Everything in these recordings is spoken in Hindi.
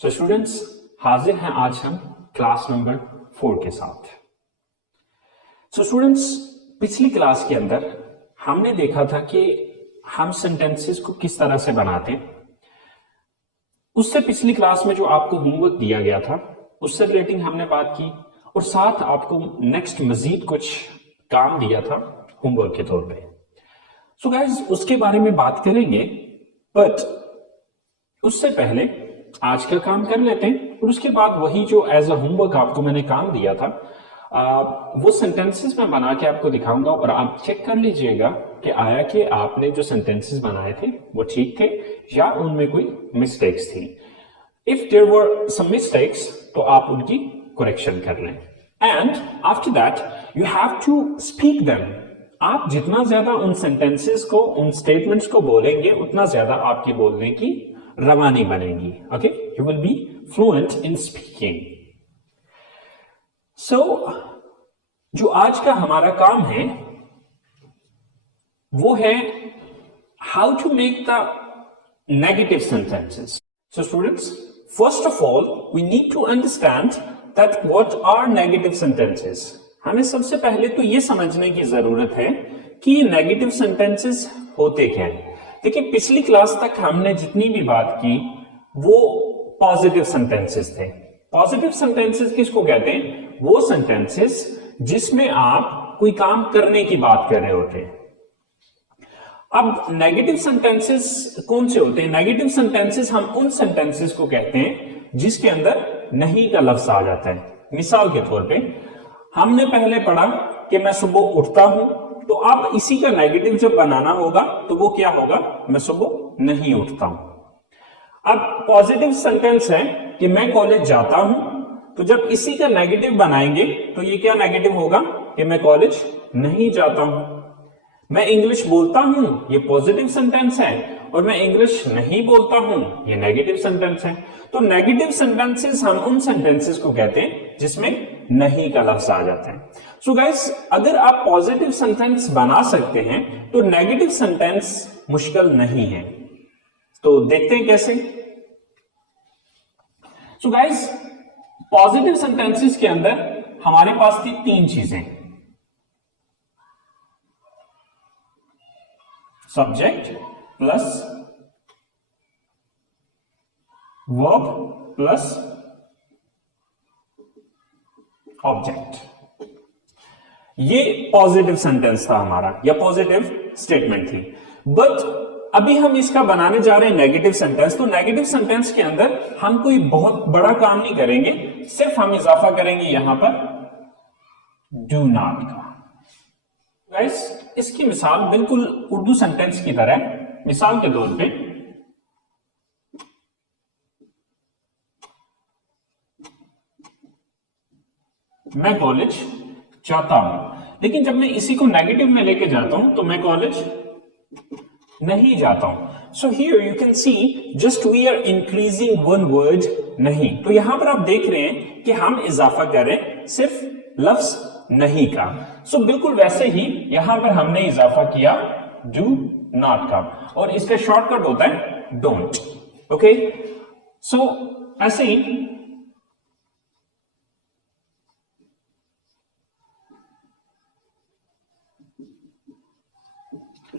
सो स्टूडेंट्स, हाजिर हैं आज हम क्लास नंबर 4 के साथ। सो स्टूडेंट्स, पिछली क्लास के अंदर हमने देखा था कि हम सेंटेंसेस को किस तरह से बनाते हैं। उससे पिछली क्लास में जो आपको होमवर्क दिया गया था उससे रिलेटिंग हमने बात की और साथ आपको नेक्स्ट मजीद कुछ काम दिया था होमवर्क के तौर पे। सो गाइस, उसके बारे में बात करेंगे, बट उससे पहले आज का काम कर लेते हैं और उसके बाद वही जो एज अ होमवर्क आपको मैंने काम दिया था वो सेंटेंसेस में बना के आपको दिखाऊंगा और आप चेक कर लीजिएगा कि आया कि आपने जो सेंटेंसेस बनाए थे वो ठीक थे या उनमें कोई मिस्टेक्स थी। If there were some mistakes तो आप उनकी करेक्शन कर लें and after that you have to speak them. आप जितना ज्यादा उन सेंटेंसेस को, उन स्टेटमेंट्स को बोलेंगे उतना ज्यादा आपकी बोलने की रवानी बनेगी। Okay, you will be fluent in speaking. So जो आज का हमारा काम है वो है how to make the negative sentences. So students, first of all we need to understand that what are negative sentences. हमें सबसे पहले तो ये समझने की जरूरत है कि नेगेटिव सेंटेंसेस होते क्या हैं। देखिए, पिछली क्लास तक हमने जितनी भी बात की वो पॉजिटिव सेंटेंसेस थे। पॉजिटिव सेंटेंसेस किसको कहते हैं? वो सेंटेंसेस जिसमें आप कोई काम करने की बात कर रहे होते हैं। अब नेगेटिव सेंटेंसेस कौन से होते हैं? नेगेटिव सेंटेंसेस हम उन सेंटेंसेस को कहते हैं जिसके अंदर नहीं का लफ्ज आ जाता है। मिसाल के तौर पे हमने पहले पढ़ा कि मैं सुबह उठता हूं, तो अब इसी का नेगेटिव जब बनाना होगा तो वो क्या होगा? मैं सुबह नहीं उठता हूं। अब पॉजिटिव सेंटेंस है कि मैं कॉलेज जाता हूं, तो जब इसी का नेगेटिव बनाएंगे तो ये क्या नेगेटिव होगा कि मैं कॉलेज नहीं जाता हूं। मैं इंग्लिश बोलता हूं, ये पॉजिटिव सेंटेंस है, और मैं इंग्लिश नहीं बोलता हूं, ये नेगेटिव सेंटेंस है। तो नेगेटिव सेंटेंसेस हम उन सेंटेंसेस को कहते हैं जिसमें नहीं का लफ्ज आ जाता है। सो गाइस, अगर आप पॉजिटिव सेंटेंस बना सकते हैं तो नेगेटिव सेंटेंस मुश्किल नहीं है। तो देखते हैं कैसे। सो गाइस, पॉजिटिव सेंटेंसेस के अंदर हमारे पास थी 3 चीजें, subject plus verb plus object. ये पॉजिटिव सेंटेंस था हमारा या पॉजिटिव स्टेटमेंट थी। बट अभी हम इसका बनाने जा रहे हैं नेगेटिव सेंटेंस। तो नेगेटिव सेंटेंस के अंदर हम कोई बहुत बड़ा काम नहीं करेंगे, सिर्फ हम इजाफा करेंगे यहां पर डू नॉट का। गाइस, इसकी मिसाल बिल्कुल उर्दू सेंटेंस की तरह। मिसाल के तौर पे मैं कॉलेज जाता हूं, लेकिन जब मैं इसी को नेगेटिव में लेके जाता हूं तो मैं कॉलेज नहीं जाता हूं। So here you can see just we are increasing one word नहीं। तो यहां पर आप देख रहे हैं कि हम इजाफा कर रहे हैं सिर्फ लफ्ज नहीं का। सो बिल्कुल वैसे ही यहां पर हमने इजाफा किया डू नॉट का, और इसका शॉर्टकट होता है डोंट। ओके, सो ऐसे ही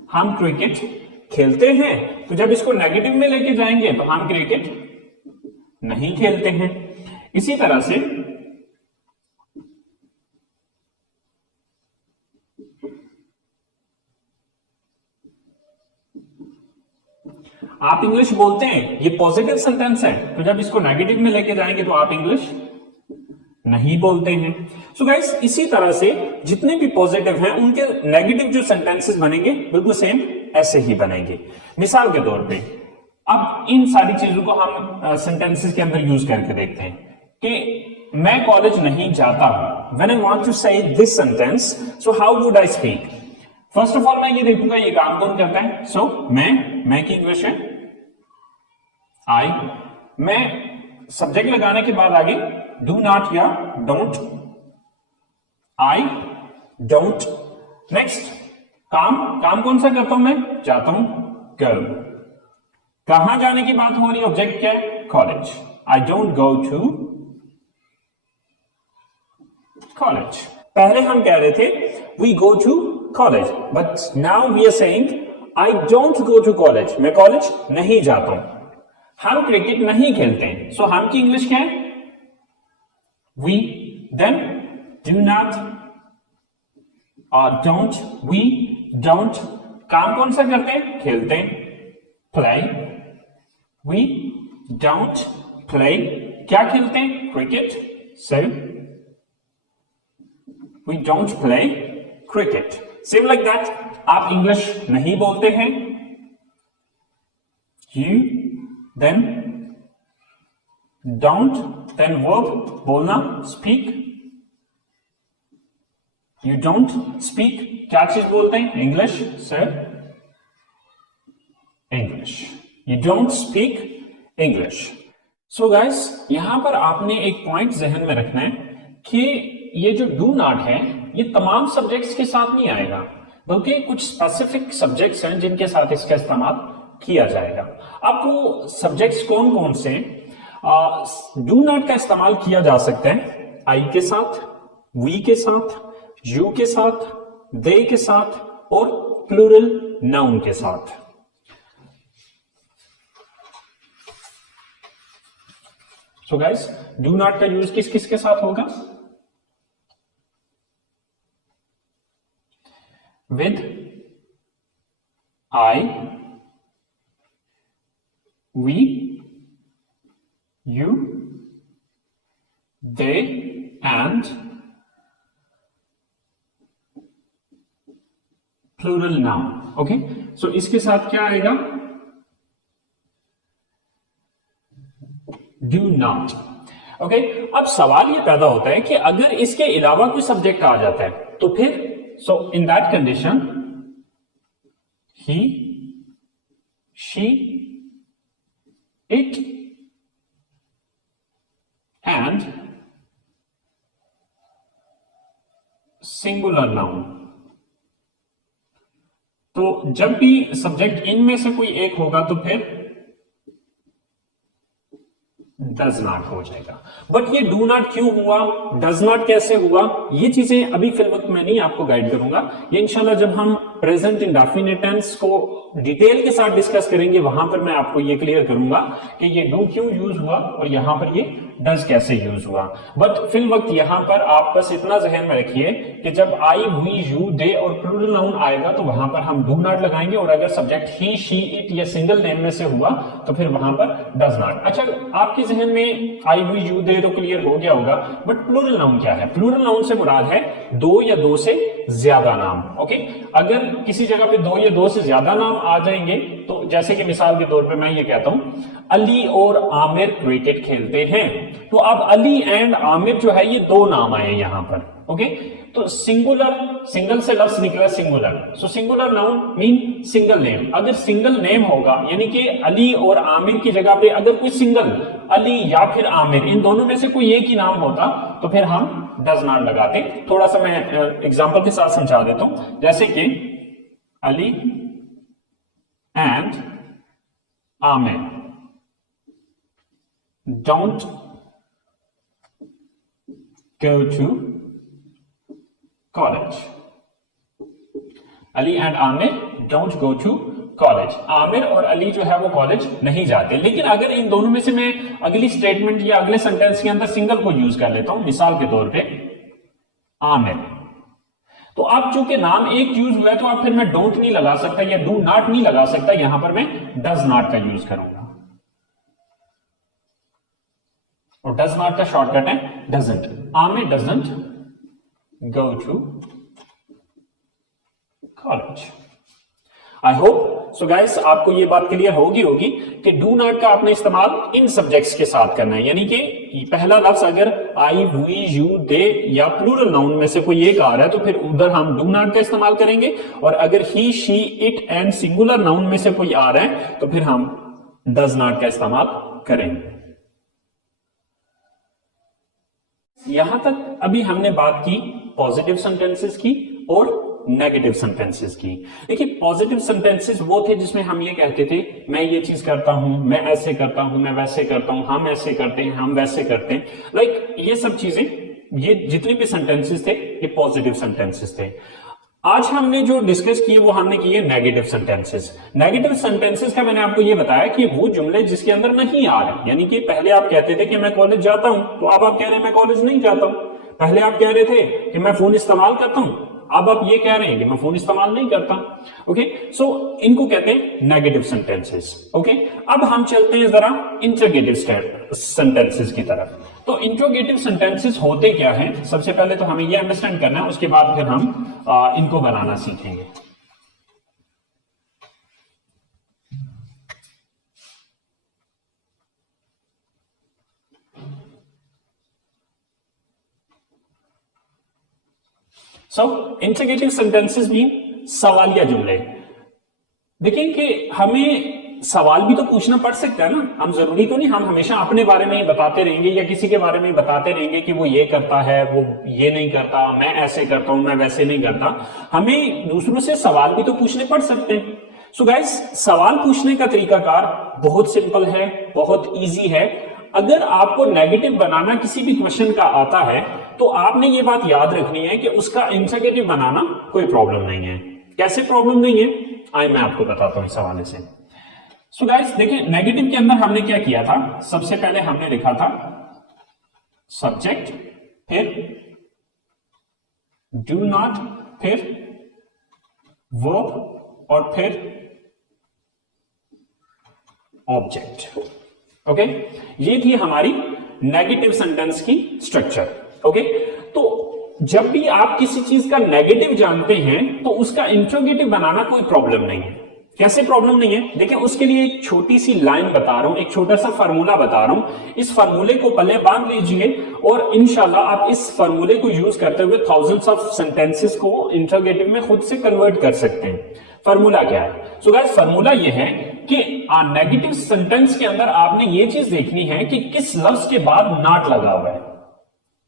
हम क्रिकेट खेलते हैं, तो जब इसको नेगेटिव में लेके जाएंगे तो हम क्रिकेट नहीं खेलते हैं। इसी तरह से आप इंग्लिश बोलते हैं, ये पॉजिटिव सेंटेंस है, तो जब इसको नेगेटिव में लेके जाएंगे तो आप इंग्लिश नहीं बोलते हैं। सो गाइस, इसी तरह से जितने भी पॉजिटिव हैं उनके नेगेटिव जो सेंटेंसेस बनेंगे बिल्कुल सेम ऐसे ही बनेंगे। मिसाल के तौर पे अब इन सारी चीजों को हम सेंटेंसेस के अंदर यूज करके देखते हैं कि मैं कॉलेज नहीं जाता हूं। व्हेन आई वांट टू से this sentence, so how would I speak? First of all मैं ये देखूंगा ये काम कौन करता है। सो मैं की इंग्लिश है आई। मैं सब्जेक्ट लगाने के बाद आगे डू नॉट या डोंट, आई डोंट। नेक्स्ट काम कौन सा करता हूं? मैं जाता हूं, कर। कहां जाने की बात हो रही है? ऑब्जेक्ट क्या है? College. I don't go to college. पहले हम कह रहे थे we go to college, but now we are saying I don't go to college. मैं कॉलेज नहीं जाता हूं. हम क्रिकेट नहीं खेलते हैं. So हम की इंग्लिश क्या है? We, then do not, don't, we don't. काम कौन सा करते हैं? खेलते हैं. Play. We don't play. क्या खेलते हैं? Cricket. So we don't play cricket. Same like that. आप इंग्लिश नहीं बोलते हैं. You, then don't, then verb बोलना, speak. You don't speak. क्या चीज बोलते हैं? English. Sir English. You don't speak English. So guys, यहां पर आपने एक पॉइंट जहन में रखना है कि ये जो डू नॉट है ये तमाम सब्जेक्ट्स के साथ नहीं आएगा, बल्कि कुछ स्पेसिफिक सब्जेक्ट्स हैं जिनके साथ इसका इस्तेमाल किया जाएगा. अब वो सब्जेक्ट्स कौन कौन से? डू नॉट का इस्तेमाल किया जा सकता है आई के साथ, वी के साथ, यू के साथ, दे के साथ और प्लूरल नाउन के साथ. सो गाइस, डू नॉट का यूज किस किस के साथ होगा? With I, we, you, they and plural noun. Okay, so इसके साथ क्या आएगा? Do not. ओके, अब सवाल ये पैदा होता है कि अगर इसके अलावा कोई सब्जेक्ट आ जाता है तो फिर so in that condition he, she, it and singular noun. तो जब भी सब्जेक्ट इनमें से कोई एक होगा तो फिर डज नॉट हो जाएगा. बट ये डू नॉट क्यों हुआ, डज नॉट कैसे हुआ, ये चीजें अभी फिल वक्त मैं नहीं आपको गाइड करूंगा. ये इंशाल्लाह जब हम प्रेजेंट इंडेफिनिट टेंस को डिटेल के साथ डिस्कस करेंगे वहां पर मैं आपको ये क्लियर करूंगा कि ये डू क्यों यूज हुआ और यहां पर ये डज कैसे यूज हुआ. बट फिल वक्त यहां पर आप बस इतना जहन में रखिए कि जब आई, वी, यू, दे और प्लूरल नाउन आएगा तो वहां पर हम डू नॉट लगाएंगे, और अगर सब्जेक्ट ही, शी, इट या सिंगल नेम में से हुआ तो फिर वहां पर डज नॉट. अच्छा, आपके जहन में आई, वी, यू, दे तो क्लियर हो गया होगा, बट प्लूरल नाउन क्या है? प्लूरल नाउन से मुराद है दो या दो से ज्यादा नाम. ओके, अगर किसी जगह पे दो या दो से ज्यादा नाम आ जाएंगे तो जैसे कि मिसाल के तौर पे मैं ये कहता हूं अली और आमिर क्रिकेट खेलते हैं, तो अब अली एंड आमिर जो है ये दो नाम आए यहां पर. ओके, तो सिंगुलर, सिंगल से लफ्ज निकला singular, so singular noun mean single name. अगर सिंगल नेम होगा यानी कि अली और आमिर की जगह पे अगर कोई सिंगल अली या फिर आमिर इन दोनों में से कोई एक ही नाम होता तो फिर हम डज नॉट लगाते. थोड़ा सा मैं एग्जांपल के साथ समझा देता हूं. जैसे कि Ali and Aamir don't go to college. Ali and Aamir don't go to college. Aamir और अली जो है वो कॉलेज नहीं जाते. लेकिन अगर इन दोनों में से मैं अगली स्टेटमेंट या अगले सेंटेंस के अंदर सिंगल को यूज कर लेता हूं, मिसाल के तौर पे आमिर, तो अब चूंकि नाम एक यूज हुआ है तो अब फिर मैं डोंट नहीं लगा सकता या डू नॉट नहीं लगा सकता, यहां पर मैं डज नॉट का यूज करूंगा. और डज नॉट का शॉर्टकट है doesn't. Aamir doesn't go to college. I hope so guys आपको ये बात क्लियर होगी कि डू नॉट का आपने इस्तेमाल इन सब्जेक्ट्स के साथ करना है. यानी कि पहला लफ्ज अगर आई, वी, यू, दे या प्लूरल नाउन में से कोई एक आ रहा है तो फिर उधर हम डू नॉट का इस्तेमाल करेंगे, और अगर he, she, it and singular noun में से कोई आ रहा है तो फिर हम डज नॉट का इस्तेमाल करेंगे. यहां तक अभी हमने बात की पॉजिटिव सेंटेंसेस की और नेगेटिव सेंटेंसेस की। देखिए पॉजिटिव सेंटेंसेस वो थे जिसमें हम ये कहते थे मैं ये चीज करता हूं, मैं ऐसे करता हूं, मैं वैसे करता हूं, हम ऐसे करते हैं, हम वैसे करते हैं, लाइक ये सब चीजें, ये जितने भी सेंटेंसेस थे ये पॉजिटिव सेंटेंसेस थे। आज हमने जो डिस्कस किए वो हमने किए नेगेटिव सेंटेंसेस। नेगेटिव सेंटेंसेस का मैंने आपको ये बताया कि वो जुमले जिसके अंदर नहीं आ रहे, यानी कि पहले आप कहते थे कि मैं कॉलेज जाता हूं, तो अब आप कह रहे हैं मैं कॉलेज नहीं जाता हूं। पहले आप कह रहे थे कि मैं फोन इस्तेमाल करता हूं, अब आप ये कह रहे हैं कि मैं फोन इस्तेमाल नहीं करता। ओके, सो इनको कहते हैं नेगेटिव सेंटेंसेस। ओके, अब हम चलते हैं जरा इंटरोगेटिव सेंटेंसेस की तरफ। तो इंट्रोगेटिव सेंटेंसेस होते क्या हैं, सबसे पहले तो हमें ये अंडरस्टैंड करना है, उसके बाद फिर हम इनको बनाना सीखेंगे। इंट्रोगेटिव सेंटेंसेस भी सवालिया जुमले। देखिए कि हमें सवाल भी तो पूछना पड़ सकता है ना, हम जरूरी तो नहीं हम हमेशा अपने बारे में ही बताते रहेंगे या किसी के बारे में ही बताते रहेंगे कि वो ये करता है, वो ये नहीं करता, मैं ऐसे करता हूं, मैं वैसे नहीं करता। हमें दूसरों से सवाल भी तो पूछने पड़ सकते हैं। सो गाइस, सवाल पूछने का तरीकाकार बहुत सिंपल है, बहुत इजी है। अगर आपको नेगेटिव बनाना किसी भी क्वेश्चन का आता है तो आपने ये बात याद रखनी है कि उसका इंट्रोगेटिव बनाना कोई प्रॉब्लम नहीं है। कैसे प्रॉब्लम नहीं है, आइए मैं आपको बताता हूं इस हवाले से। सो गाइस देखिए, नेगेटिव के अंदर हमने क्या किया था, सबसे पहले हमने लिखा था सब्जेक्ट, फिर डू नॉट, फिर वर्ब और फिर ऑब्जेक्ट। ओके, ये थी हमारी नेगेटिव सेंटेंस की स्ट्रक्चर। ओके, तो जब भी आप किसी चीज का नेगेटिव जानते हैं तो उसका इंट्रोगेटिव बनाना कोई प्रॉब्लम नहीं है। कैसे प्रॉब्लम नहीं है, देखिए उसके लिए एक छोटी सी लाइन बता रहा हूं, एक छोटा सा फार्मूला बता रहा हूं। इस फार्मूले को पल्ले बांध लीजिए और इंशाल्लाह आप इस फार्मूले को यूज करते हुए थाउजेंड्स ऑफ सेंटेंसेस को इंट्रोगेटिव में खुद से कन्वर्ट कर सकते हैं। फार्मूला क्या है? सो गाइस, फार्मूला ये है कि नेगेटिव सेंटेंस के अंदर आपने ये चीज देखनी है कि किस लफ्ज के बाद नॉट लगा हुआ है,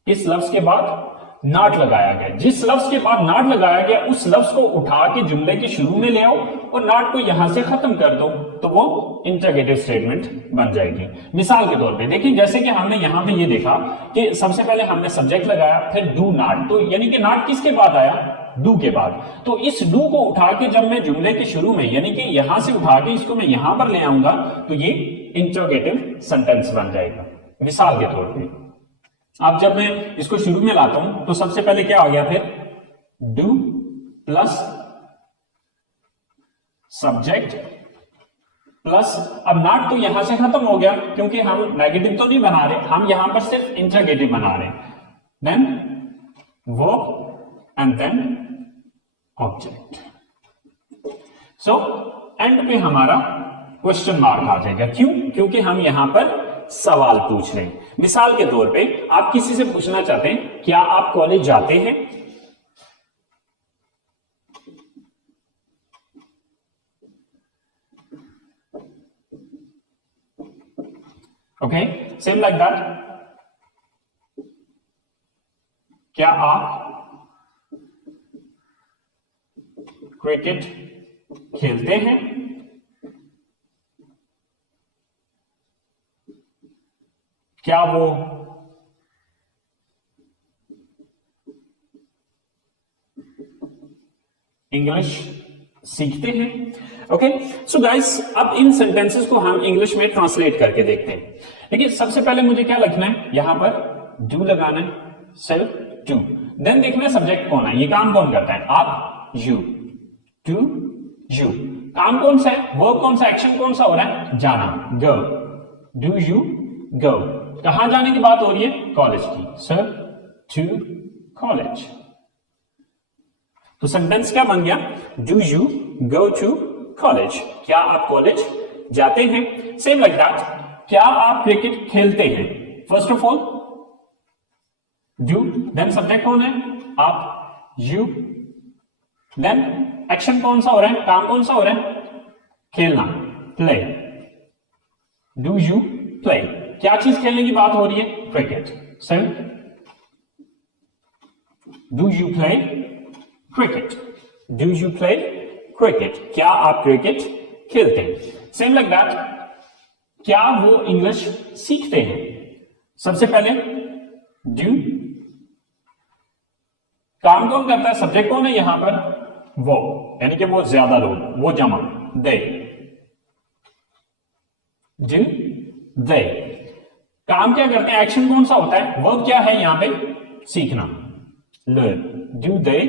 किस लफ्ज के बाद नॉट लगाया गया। जिस लफ्ज के बाद नॉट लगाया गया उस लफ्ज को उठा के जुमले के शुरू में ले आओ और नॉट को यहां से खत्म कर दो, तो वो इंट्रोगेटिव स्टेटमेंट बन जाएगी। मिसाल के तौर पे देखिए, जैसे कि हमने यहां पे ये देखा कि सबसे पहले हमने सब्जेक्ट लगाया, फिर डू नॉट, तो यानी कि नॉट किसके बाद आया, डू के बाद। तो इस डू को उठा के जब मैं जुमले के शुरू में, यानी कि यहां से उठा के इसको मैं यहां पर ले आऊंगा तो ये इंट्रोगेटिव सेंटेंस बन जाएगा। मिसाल के तौर पे अब जब मैं इसको शुरू में लाता हूं तो सबसे पहले क्या आ गया, फिर डू प्लस सब्जेक्ट प्लस, अब नॉट तो यहां से खत्म हो गया क्योंकि हम नेगेटिव तो नहीं बना रहे, हम यहां पर सिर्फ इंट्रोगेटिव बना रहे हैं। Then verb and then object. So end पे हमारा क्वेश्चन मार्क आ जाएगा। क्यों? क्योंकि हम यहां पर सवाल पूछ रहे हैं। मिसाल के तौर पे आप किसी से पूछना चाहते हैं क्या आप कॉलेज जाते हैं? Okay, same like that. क्या आप क्रिकेट खेलते हैं? क्या वो इंग्लिश सीखते हैं? ओके, सो गाइस, अब इन सेंटेंसेस को हम इंग्लिश में ट्रांसलेट करके देखते हैं। देखिए सबसे पहले मुझे क्या लिखना है, यहां पर डू लगाना है, सिर्फ डू। देन देखना है सब्जेक्ट कौन है, ये काम कौन करता है, आप, यू, टू, यू। काम कौन सा है, वर्ब कौन सा, एक्शन कौन सा हो रहा है, जाना, गो, डू यू गो। कहां जाने की बात हो रही है, कॉलेज की, सर टू कॉलेज। तो सेंटेंस क्या बन गया, do you go to college, क्या आप कॉलेज जाते हैं? सेम लाइक दैट, क्या आप क्रिकेट खेलते हैं? First of all do, then subject कौन है, आप, यू, देन एक्शन कौन सा हो रहा है, काम कौन सा हो रहा है, खेलना, प्ले, डू यू प्ले। क्या चीज खेलने की बात हो रही है, cricket. Same, do you play cricket. Do you play cricket, क्या आप क्रिकेट खेलते हैं। सेम लाइक दैट, क्या वो इंग्लिश सीखते हैं। सबसे पहले डू, काम कौन करता है, सब्जेक्ट कौन है यहां पर, वो, यानी कि वो ज्यादा लोग, वो जमा, दे, डू दे। काम क्या करते हैं, एक्शन कौन सा होता है, वर्ब क्या है यहां पे, सीखना, लर्न, डू दे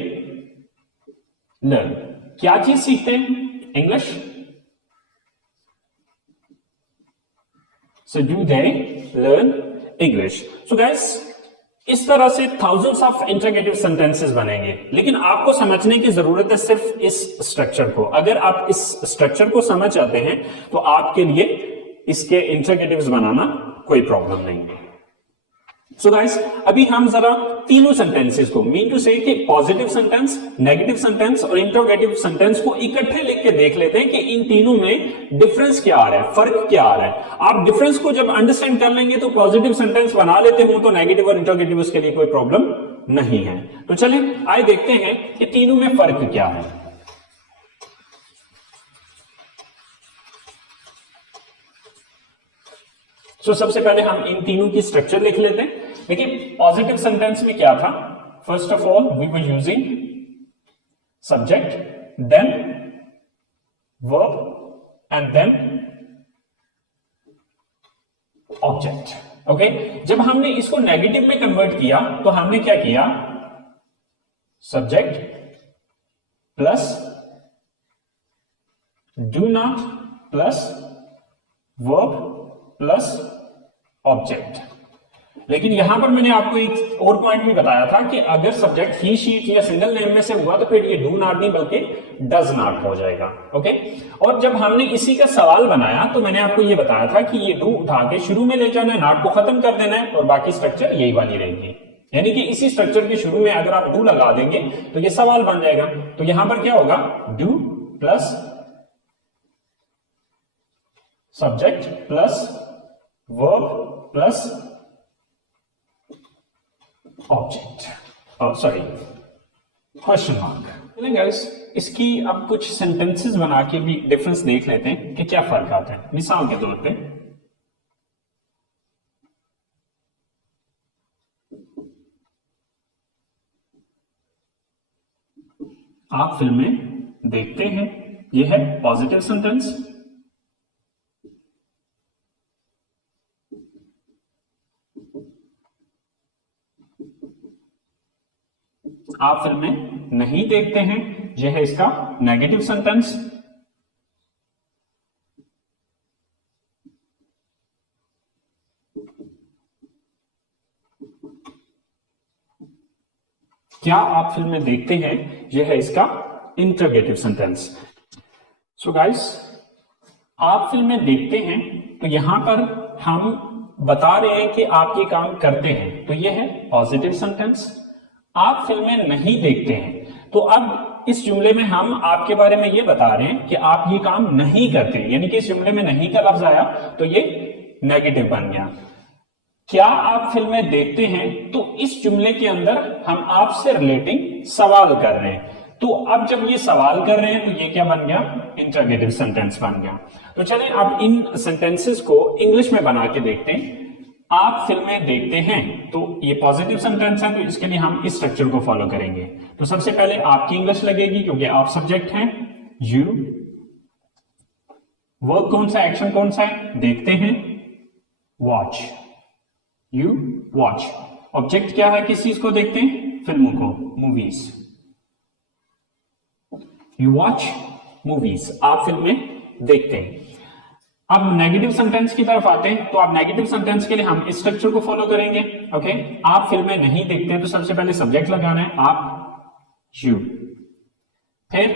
लर्न। क्या चीज सीखते हैं, English, so do they learn English. So guys, इस तरह से थाउजेंड्स ऑफ इंटरोगेटिव सेंटेंसेस बनेंगे, लेकिन आपको समझने की जरूरत है सिर्फ इस स्ट्रक्चर को। अगर आप इस स्ट्रक्चर को समझ जाते हैं तो आपके लिए इसके इंटरोगेटिव्स बनाना कोई प्रॉब्लम नहीं है। सो गाइस, अभी हम जरा तीनों सेंटेंसेस को, मीन टू से कि पॉजिटिव सेंटेंस, नेगेटिव सेंटेंस और इंटरोगेटिव सेंटेंस को इकट्ठे लिख के देख लेते हैं कि इन तीनों में डिफरेंस क्या आ रहा है, फर्क क्या आ रहा है। आप डिफरेंस को जब अंडरस्टैंड कर लेंगे तो पॉजिटिव सेंटेंस बना लेते हो तो नेगेटिव और इंटरोगेटिव उसके लिए कोई प्रॉब्लम नहीं है। तो चलिए आइए देखते हैं कि तीनों में फर्क क्या है। सो सबसे पहले हम इन तीनों की स्ट्रक्चर लिख लेते हैं। देखिए, पॉजिटिव सेंटेंस में क्या था, first of all we were using subject, then verb and then object. Okay, जब हमने इसको नेगेटिव में कन्वर्ट किया तो हमने क्या किया, subject plus do not plus verb plus object. लेकिन यहां पर मैंने आपको एक और पॉइंट भी बताया था कि अगर सब्जेक्ट ही, शीट या सिंगल नेम में से हुआ तो फिर ये डू नॉट नहीं बल्कि डज नॉट हो जाएगा। ओके, और जब हमने इसी का सवाल बनाया तो मैंने आपको ये बताया था कि ये डू उठा के शुरू में ले जाना है, नॉट को खत्म कर देना है और बाकी स्ट्रक्चर यही बनी रहेगी। यानी कि इसी स्ट्रक्चर के शुरू में अगर आप डू लगा देंगे तो ये सवाल बन जाएगा। तो यहां पर क्या होगा, do plus subject plus verb plus object, sorry question mark. Guys, इसकी अब कुछ सेंटेंसेस बना के भी डिफरेंस देख लेते हैं कि क्या फर्क आता है। मिसाल के तौर पे, आप फिल्में देखते हैं, यह है पॉजिटिव सेंटेंस। आप फिल्में नहीं देखते हैं, यह है इसका नेगेटिव सेंटेंस। क्या आप फिल्में देखते हैं, यह है इसका इंटरोगेटिव सेंटेंस। सो गाइस, आप फिल्में देखते हैं तो यहां पर हम बता रहे हैं कि आप ये काम करते हैं, तो यह है पॉजिटिव सेंटेंस। आप फिल्में नहीं देखते हैं, तो अब इस जुमले में हम आपके बारे में ये बता रहे हैं कि आप ये काम नहीं करते, यानी कि इस जुमले में नहीं का लफ्ज आया तो ये नेगेटिव बन गया। क्या आप फिल्में देखते हैं, तो इस जुमले के अंदर हम आपसे रिलेटिंग सवाल कर रहे हैं। तो अब जब ये सवाल कर रहे हैं तो ये क्या बन गया, इंटरोगेटिव सेंटेंस बन गया। तो चलिए अब इन सेंटेंसेस को इंग्लिश में बना के देखते हैं। आप फिल्में देखते हैं, तो ये पॉजिटिव सेंटेंस है, तो इसके लिए हम इस स्ट्रक्चर को फॉलो करेंगे। तो सबसे पहले आपकी इंग्लिश लगेगी क्योंकि आप सब्जेक्ट हैं, यू, वर्ब कौन सा, एक्शन कौन सा है, देखते हैं, वॉच, यू वॉच। ऑब्जेक्ट क्या है, किस चीज को देखते हैं, फिल्मों को, मूवीज, यू वॉच मूवीज, आप फिल्में देखते हैं। अब नेगेटिव सेंटेंस की तरफ आते हैं, तो आप नेगेटिव सेंटेंस के लिए हम इस स्ट्रक्चर को फॉलो करेंगे। ओके, आप फिल्में नहीं देखते हैं तो सबसे पहले सब्जेक्ट लगाना है, आप, यू, फिर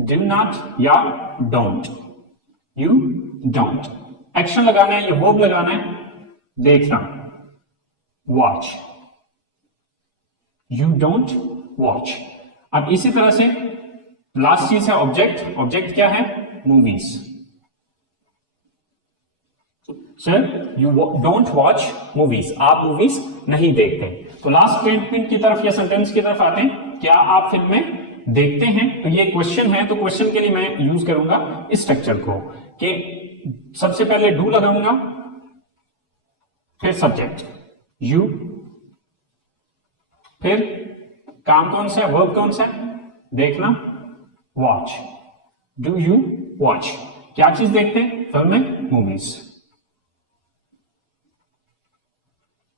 डू नॉट या डोंट, यू डोंट। एक्शन लगाना है या वर्ब लगाना है, देखना, वॉच, यू डोंट वॉच। अब इसी तरह से लास्ट चीज है ऑब्जेक्ट। ऑब्जेक्ट क्या है, movies. Sir, you don't watch movies, आप मूवीज नहीं देखते। तो लास्ट स्टेटमेंट की तरफ या सेंटेंस की तरफ आते हैं, क्या आप फिल्में देखते हैं, तो ये क्वेश्चन है, तो क्वेश्चन के लिए मैं यूज करूंगा इस स्ट्रक्चर को कि सबसे पहले डू लगाऊंगा, फिर सब्जेक्ट यू, फिर काम कौन सा है, वर्ब कौन सा है, देखना, वॉच, डू यू वॉच, क्या चीज देखते हैं, फिल्में, movies,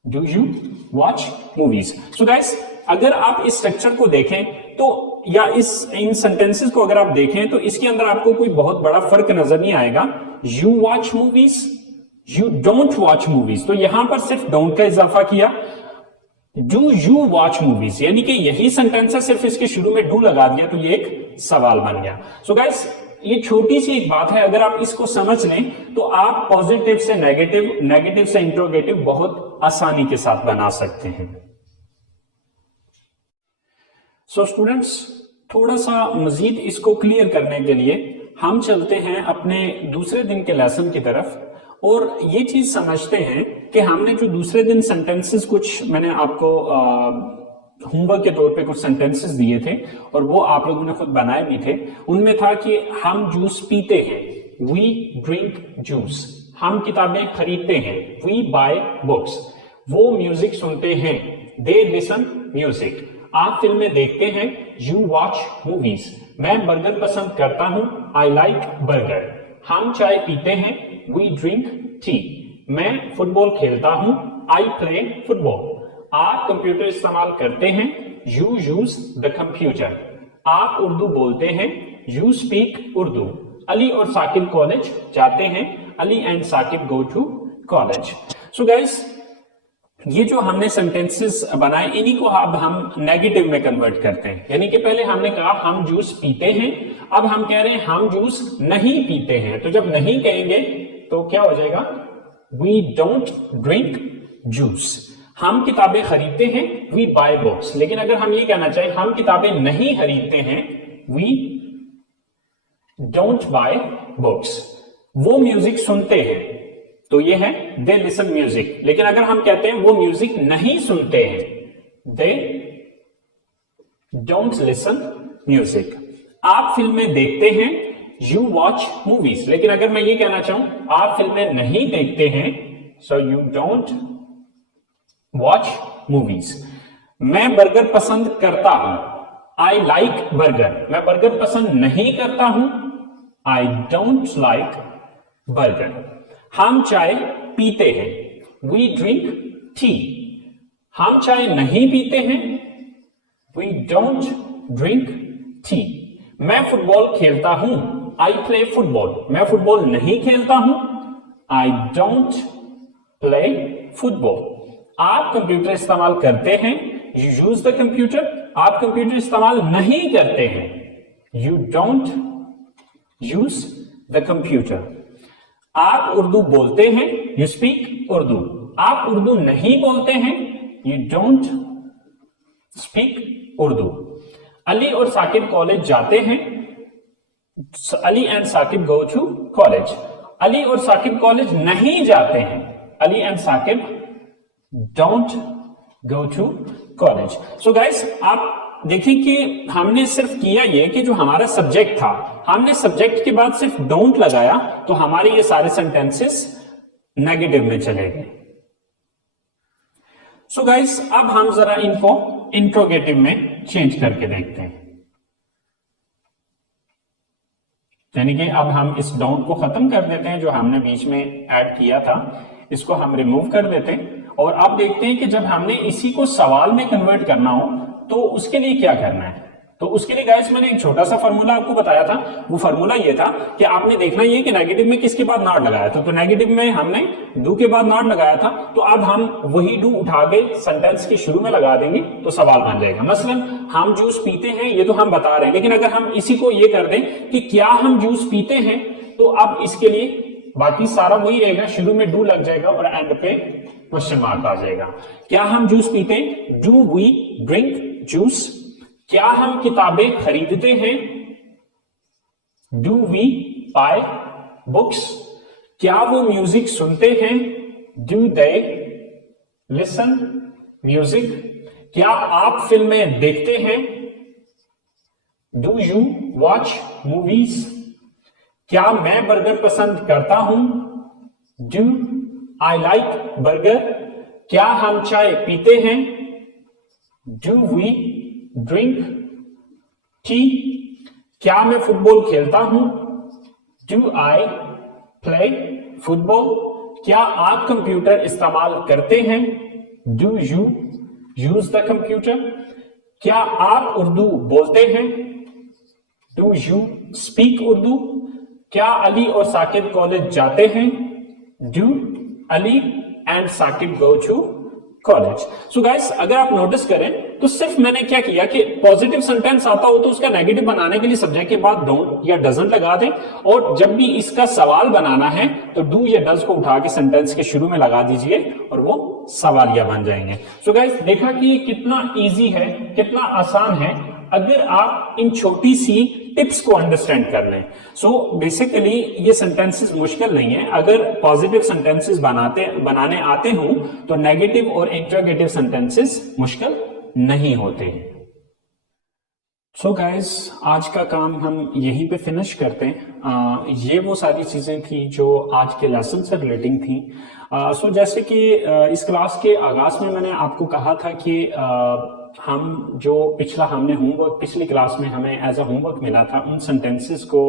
do you watch movies. So guys, अगर आप इस स्ट्रक्चर को देखें तो, या इन सेंटेंसेस को अगर आप देखें तो इसके अंदर आपको कोई बहुत बड़ा फर्क नजर नहीं आएगा। You watch movies, you don't watch movies, तो यहां पर सिर्फ डोंट का इजाफा किया। डू यू वॉच मूवीज, यानी कि यही सेंटेंस है, सिर्फ इसके शुरू में डू लगा दिया, तो ये एक सवाल बन गया। सो गाइस, ये छोटी सी एक बात है, अगर आप इसको समझ लें तो आप पॉजिटिव से नेगेटिव, नेगेटिव से इंट्रोगेटिव बहुत आसानी के साथ बना सकते हैं। सो स्टूडेंट्स, थोड़ा सा मजीद इसको क्लियर करने के लिए हम चलते हैं अपने दूसरे दिन के लेसन की तरफ, और ये चीज समझते हैं कि हमने जो दूसरे दिन सेंटेंसेस, कुछ मैंने आपको होमवर्क के तौर पे कुछ सेंटेंसेस दिए थे और वो आप लोगों ने खुद बनाए भी थे। उनमें था कि हम जूस पीते हैं, वी ड्रिंक जूस, हम किताबें खरीदते हैं, वी बाय बुक्स, वो म्यूजिक सुनते हैं, दे लिसन म्यूजिक, आप फिल्में देखते हैं, यू वॉच मूवीज, मैं बर्गर पसंद करता हूं, आई लाइक बर्गर, हम चाय पीते हैं, वी ड्रिंक टी, मैं फुटबॉल खेलता हूं, आई प्ले फुटबॉल, आप कंप्यूटर इस्तेमाल करते हैं, यू यूज द कंप्यूटर, आप उर्दू बोलते हैं, यू स्पीक उर्दू, अली और साकिब कॉलेज जाते हैं, Ali and Saqib go to college. So guys, ये जो हमने सेंटेंसेस बनाए, इन्हीं को अब हम नेगेटिव में कन्वर्ट करते हैं। यानी कि पहले हमने कहा हम जूस पीते हैं, अब हम कह रहे हैं हम जूस नहीं पीते हैं। तो जब नहीं कहेंगे तो क्या हो जाएगा, वी डोंट ड्रिंक जूस, हम किताबें खरीदते हैं, वी बाय बुक्स। लेकिन अगर हम ये कहना चाहें हम किताबें नहीं खरीदते हैं, वी डोंट बाय बुक्स, वो म्यूजिक सुनते हैं, तो ये है दे लिसन म्यूजिक। लेकिन अगर हम कहते हैं वो म्यूजिक नहीं सुनते हैं, दे डोंट लिसन म्यूजिक, आप फिल्में देखते हैं, यू वॉच मूवीज। लेकिन अगर मैं ये कहना चाहूं आप फिल्में नहीं देखते हैं, so you don't watch movies, मैं बर्गर पसंद करता हूं, आई लाइक बर्गर, मैं बर्गर पसंद नहीं करता हूं, आई डोंट लाइक बर्गर, हम चाय पीते हैं, वी ड्रिंक टी, हम चाय नहीं पीते हैं, वी डोंट ड्रिंक टी, मैं फुटबॉल खेलता हूं, आई प्ले फुटबॉल, मैं फुटबॉल नहीं खेलता हूं, आई डोंट प्ले फुटबॉल, आप कंप्यूटर इस्तेमाल करते हैं, यू यूज द कंप्यूटर, आप कंप्यूटर इस्तेमाल नहीं करते हैं, you don't use the computer, आप उर्दू बोलते हैं, यू स्पीक उर्दू, आप उर्दू नहीं बोलते हैं, you don't speak Urdu, Ali और साकिब कॉलेज जाते हैं, Ali and Saqib go to college, Ali और साकिब कॉलेज नहीं जाते हैं, Ali and Saqib don't go to college. So guys, आप देखिए कि हमने सिर्फ किया ये कि जो हमारा सब्जेक्ट था, हमने सब्जेक्ट के बाद सिर्फ डोंट लगाया, तो हमारे ये सारे सेंटेंसेस नेगेटिव में चले गए। सो गाइस, अब हम जरा इनको इंट्रोगेटिव में चेंज करके देखते हैं। यानी कि अब हम इस डोंट को खत्म कर देते हैं, जो हमने बीच में ऐड किया था, इसको हम रिमूव कर देते हैं, और अब देखते हैं कि जब हमने इसी को सवाल में कन्वर्ट करना हो तो उसके लिए क्या करना है। तो उसके लिए गाइस मैंने एक छोटा सा फॉर्मूला आपको बताया था। वो फॉर्मूला ये था कि आपने देखना ये कि नेगेटिव में किसके बाद नॉट लगाया था। तो नेगेटिव में हमने डू के बाद नॉट लगाया था, तो अब हम वही डू उठा के सेंटेंस के शुरू में लगा देंगे तो सवाल बन जाएगा। मसलन हम जूस पीते हैं, ये तो हम बता रहे हैं, लेकिन अगर हम इसी को ये कर दें कि क्या हम जूस पीते हैं, तो अब इसके लिए बाकी सारा वही रहेगा, शुरू में डू लग जाएगा और एंड पे क्वेश्चन मार्क आ जाएगा। क्या हम जूस पीते हैं, डू वी ड्रिंक जूस, क्या हम किताबें खरीदते हैं, डू वी बाय बुक्स, क्या वो म्यूजिक सुनते हैं, डू दे लिसन म्यूजिक, क्या आप फिल्में देखते हैं, डू यू वॉच मूवीज? क्या मैं बर्गर पसंद करता हूं? Do I like burger? क्या हम चाय पीते हैं? Do we drink tea? क्या मैं फुटबॉल खेलता हूं? Do I play football? क्या आप कंप्यूटर इस्तेमाल करते हैं? Do you use the computer? क्या आप उर्दू बोलते हैं? Do you speak Urdu? क्या अली और साकिब कॉलेज जाते हैं? Do Ali and Saqib go to college? So guys, अगर आप नोटिस करें तो सिर्फ मैंने क्या किया कि पॉजिटिव सेंटेंस आता हो तो उसका नेगेटिव बनाने के लिए सब्जेक्ट के बाद डोंट या डजंट लगा दें, और जब भी इसका सवाल बनाना है तो डू या डज को उठा के सेंटेंस के शुरू में लगा दीजिए और वो सवालिया बन जाएंगे। सो गाइस, देखा कि ये कितना इजी है, कितना आसान है अगर आप इन छोटी सी टिप्स को अंडरस्टैंड कर लें। सो बेसिकली ये सेंटेंसेस मुश्किल नहीं है, अगर पॉजिटिव सेंटेंसेस बनाने आते हों तो नेगेटिव और इंटरोगेटिव सेंटेंसेस मुश्किल नहीं होते हैं। सो गाइस, आज का काम हम यहीं पे फिनिश करते हैं। ये वो सारी चीजें थी जो आज के लेसन से रिलेटिंग थी। सो जैसे कि इस क्लास के आगाज में मैंने आपको कहा था कि हम जो हमने होमवर्क पिछली क्लास में हमें एज अ होमवर्क मिला था, उन सेंटेंसेस को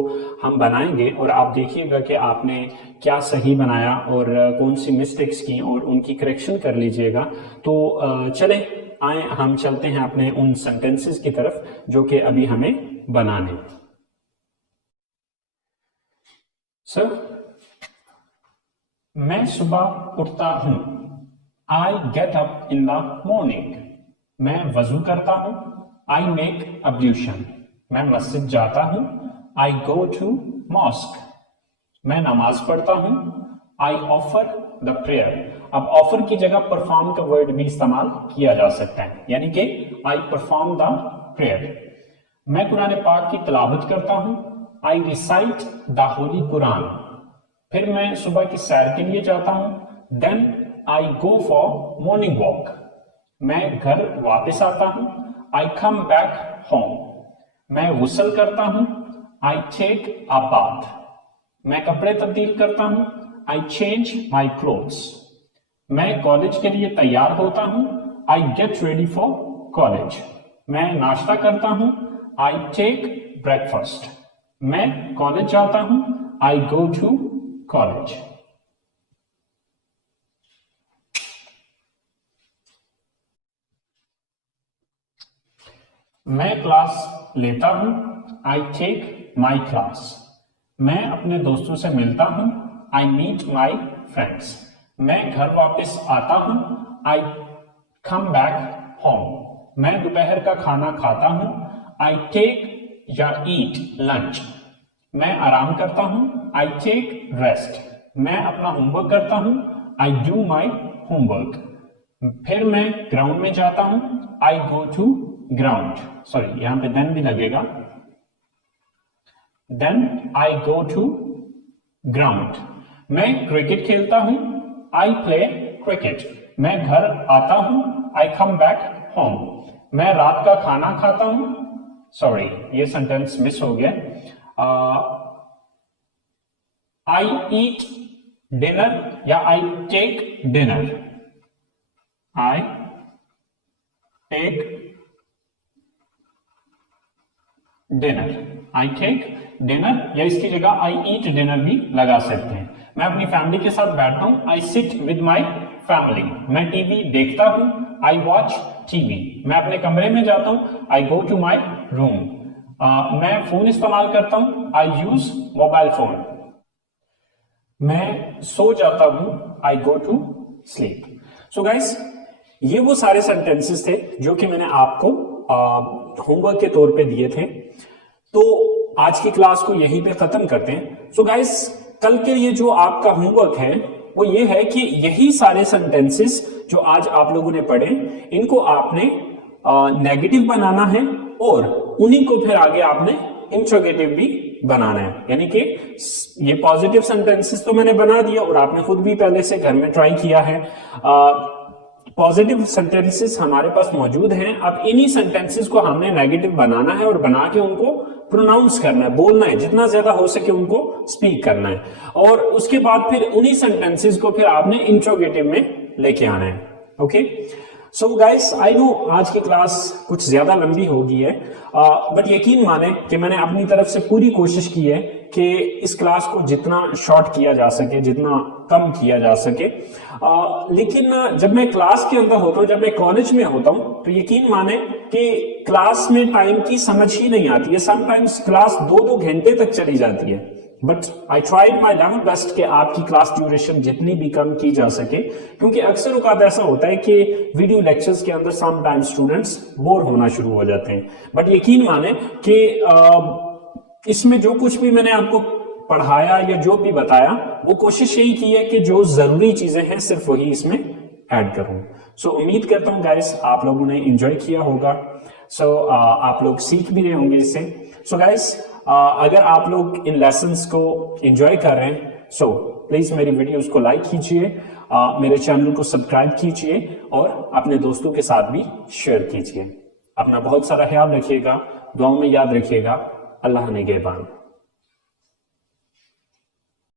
हम बनाएंगे और आप देखिएगा कि आपने क्या सही बनाया और कौन सी मिस्टेक्स की और उनकी करेक्शन कर लीजिएगा। तो चलें आए हम चलते हैं अपने उन सेंटेंसेस की तरफ जो कि अभी हमें बनाने। सर, मैं सुबह उठता हूं। I get up in the morning. मैं वजू करता हूं। I make ablution. मैं मस्जिद जाता हूं। I go to mosque. मैं नमाज पढ़ता हूं। I offer the prayer. अब ऑफर की जगह परफॉर्म का वर्ड भी इस्तेमाल किया जा सकता है, यानी कि आई परफॉर्म द प्रेयर। मैं कुरान पाक की तिलावत करता हूं। I recite the holy Quran. फिर मैं सुबह की सैर के लिए जाता हूं। Then I go for morning walk. मैं घर वापस आता हूं। I come back home. मैं गुस्ल करता हूं। I take a bath. मैं कपड़े तब्दील करता हूं। I change my clothes. मैं कॉलेज के लिए तैयार होता हूं। I get ready for college. मैं नाश्ता करता हूं। I take breakfast. मैं कॉलेज जाता हूं। I go to college. मैं क्लास लेता हूं। I take my class. मैं अपने दोस्तों से मिलता हूं। I meet my friends. मैं घर वापस आता हूं। I come back home. मैं दोपहर का खाना खाता हूं। आई टेक या ईट लंच। मैं आराम करता हूं। I take rest. मैं अपना होमवर्क करता हूं। I do my homework. फिर मैं ग्राउंड में जाता हूं। I go to ground. Sorry, यहां पे देन भी लगेगा। Then I go to ground. मैं क्रिकेट खेलता हूं। I play cricket. मैं घर आता हूं। I come back home. मैं रात का खाना खाता हूं। सॉरी, ये सेंटेंस मिस हो गया। आई ईट डिनर या I take dinner. I take dinner. I take dinner या इसकी जगह आई ईट डिनर भी लगा सकते हैं। मैं अपनी फैमिली के साथ बैठता हूं। I sit with my family. मैं टीवी देखता हूं। I watch TV. मैं अपने कमरे में जाता हूं। I go to my room. मैं फोन इस्तेमाल करता हूं। I use mobile phone. मैं सो जाता हूं। I go to sleep. So guys, ये वो सारे सेंटेंसेस थे जो कि मैंने आपको होमवर्क के तौर पे दिए थे। तो आज की क्लास को यहीं पे खत्म करते हैं। सो गाइस, कल के लिए जो आपका होमवर्क है वो ये है कि यही सारे सेंटेंसेस जो आज आप लोगों ने पढ़े, इनको आपने नेगेटिव बनाना है और उन्हीं को फिर आगे आपने इंट्रोगेटिव भी बनाना है। यानी कि ये पॉजिटिव सेंटेंसेस तो मैंने बना दिया और आपने खुद भी पहले से घर में ट्राई किया है। पॉजिटिव सेंटेंसेस हमारे पास मौजूद हैं। अब इन्हीं सेंटेंसेस को हमने नेगेटिव बनाना है और बना के उनको प्रोनाउंस करना है, बोलना है, जितना ज्यादा हो सके उनको स्पीक करना है। और उसके बाद फिर उन्हीं सेंटेंसेस को फिर आपने इंट्रोगेटिव में लेके आना है। Okay, so guys, I know आज की क्लास कुछ ज्यादा लंबी हो गई है, बट यकीन माने कि मैंने अपनी तरफ से पूरी कोशिश की है कि इस क्लास को जितना शॉर्ट किया जा सके, जितना कम किया जा सके। लेकिन जब मैं क्लास के अंदर होता हूँ, जब मैं कॉलेज में होता हूँ, तो यकीन माने कि क्लास में टाइम की समझ ही नहीं आती है। समटाइम्स क्लास 2-2 घंटे तक चली जाती है, but I tried my level best कि आपकी क्लास ड्यूरेशन जितनी भी कम की जा सके, क्योंकि अक्सर औकात ऐसा होता है कि वीडियो लेक्चर्स के अंदर समटाइम्स स्टूडेंट्स बोर होना शुरू हो जाते हैं। बट यकीन माने कि इसमें जो कुछ भी मैंने आपको पढ़ाया या जो भी बताया, वो कोशिश यही की है कि जो जरूरी चीजें हैं सिर्फ वही इसमें ऐड करूं। सो उम्मीद करता हूं गाइस आप लोगों ने एंजॉय किया होगा। सो आप लोग सीख भी रहे होंगे इससे। सो गाइस, अगर आप लोग इन लेसन्स को एंजॉय कर रहे हैं, सो प्लीज मेरी वीडियोस को लाइक कीजिए, मेरे चैनल को सब्सक्राइब कीजिए और अपने दोस्तों के साथ भी शेयर कीजिए। अपना बहुत सारा ख्याल रखिएगा, दुआओं में याद रखिएगा। अल्लाह निगहबान।